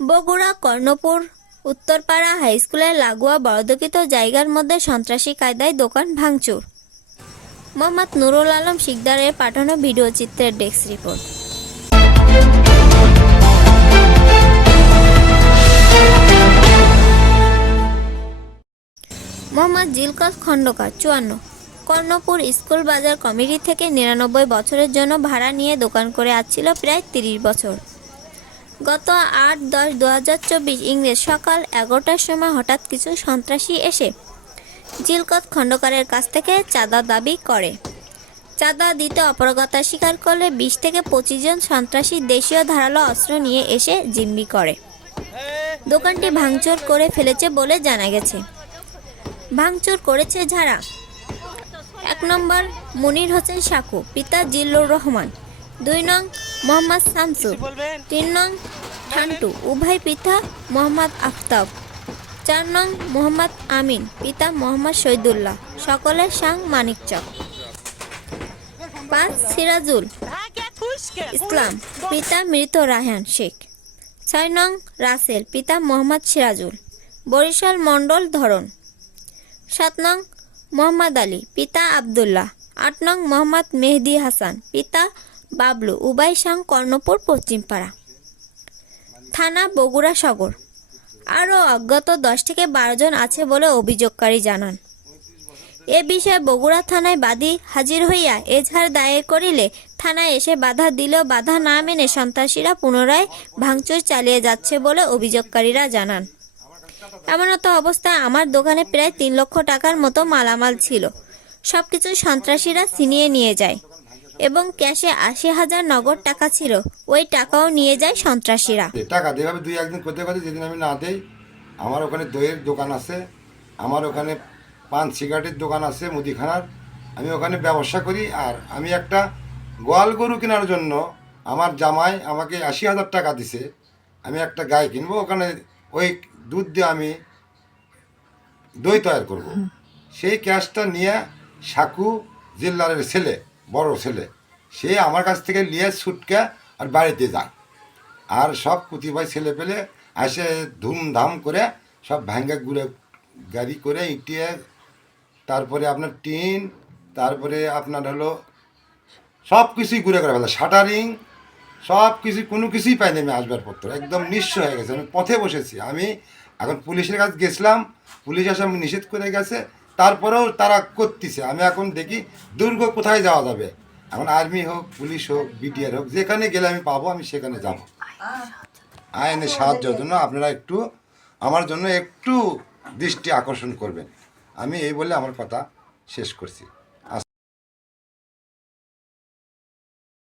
বগুড়া কর্ণপুর উত্তরপাড়া হাইস্কুলের লাগোয়া বর্ধকিত জায়গার মধ্যে সন্ত্রাসী কায়দায় দোকান ভাঙচুর। মোহাম্মদ নুরুল আলম শিকদারের পাঠানো ভিডিও চিত্রের desk report. Mohammad Jilkot Khandakar 54, Karnapur school বাজার কমিটি থেকে 99 বছরের জন্য ভাড়া নিয়ে দোকান করে আসছিল প্রায় 30 বছর। গত 8-10-2024 ইংরেজ সকাল 11টার সময় হঠাৎ কিছু সন্ত্রাসী এসে জিলকত খন্দকারের কাছ থেকে চাঁদা দাবি করে। চাঁদা দিতে অপারগতা স্বীকার করলে 20 থেকে 25 জন সন্ত্রাসী দেশীয় ধারালো অস্ত্র নিয়ে এসে জিম্মি করে দোকানটি ভাঙচুর করে ফেলেছে বলে জানা গেছে। ভাঙচুর করেছে যারা: 1 নম্বর মুনির হোসেন সাকু, পিতা জিল্লুর রহমান; 2 নং মোহাম্মদ শামসু; 3 নং ঠান্টু, উভয় পিতা মোহাম্মদ আফতাব; 4 নং মোহাম্মদ আমিন, পিতা মোহাম্মদ শহীদুল্লাহ, সকলের সাং মানিকচক; 5 সিরাজুল ইসলাম, পিতা মৃত রায়হান শেখ; 6 নং রাসেল, পিতা মোহাম্মদ সিরাজুল, বরিশাল মণ্ডল ধরন; 7 নং মোহাম্মদ আলী, পিতা আবদুল্লাহ; 8 নং মোহাম্মদ মেহেদি হাসান, পিতা বাবলু, উভয় সাং কর্ণপুর পশ্চিমপাড়া, থানা বগুড়া সদর। আরও অজ্ঞাত 10 থেকে 12 জন আছে বলে অভিযোগকারী জানান। এ বিষয়ে বগুড়া থানায় বাদী হাজির হইয়া এজাহার দায়ের করিলে থানায় এসে বাধা দিলেও বাধা না মেনে সন্ত্রাসীরা পুনরায় ভাঙচুর চালিয়ে যাচ্ছে বলে অভিযোগকারীরা জানান। এমনত অবস্থায় আমার দোকানে প্রায় 3 লক্ষ টাকার মতো মালামাল ছিল। সবকিছু সন্ত্রাসীরা ছিনিয়ে নিয়ে যায় এবং ক্যাশে 80,000 নগদ টাকা ছিল, ওই টাকাও নিয়ে যায় সন্ত্রাসীরা। টাকা দেবে 2-1 দিন করতে করতে, যেদিন আমি না দেই, আমার ওখানে দইয়ের দোকান আছে, আমার ওখানে পান সিগারেটের দোকান আছে, মুদিখানার, আমি ওখানে ব্যবসা করি। আর আমি একটা গোয়াল গরু কেনার জন্য আমার জামাই আমাকে 80,000 টাকা দিছে, আমি একটা গাই কিনবো, ওখানে ওই দুধ দিয়ে আমি দই তৈরি করব। সেই ক্যাশটা নিয়ে সাকু জিল্লারের ছেলে, বড় ছেলে, সে আমার কাছ থেকে নিয়ে ছুটকে আর বাড়িতে যায়। আর সব কুতিভাই ছেলে পেলে এসে ধুমধাম করে সব ভাঙ্গা গুঁড়ে গাড়ি করে ইটিয়ে, তারপরে আপনার টিন, তারপরে আপনার হলো সব কিছুই ঘুরে করে ফেলে, শাটারিং, সব কিছু, কোনো কিছুই পাইনি আমি আসবাবপত্র, একদম নিঃস্ব হয়ে গেছে। আমি পথে বসেছি। আমি এখন পুলিশের কাছে গেছিলাম, পুলিশ এসে আমি নিষেধ করে গেছে, তারপরেও তারা করতেছে। আমি এখন দেখি দুর্গ কোথায় যাওয়া যাবে, এখন আর্মি হোক, পুলিশ হোক, বিডিআর হোক, যেখানে গেলে আমি পাবো, আমি সেখানে যাব। আইনের সাহায্যের জন্য আপনারা একটু আমার জন্য একটু দৃষ্টি আকর্ষণ করবেন। আমি এই বলে আমার কথা শেষ করছি।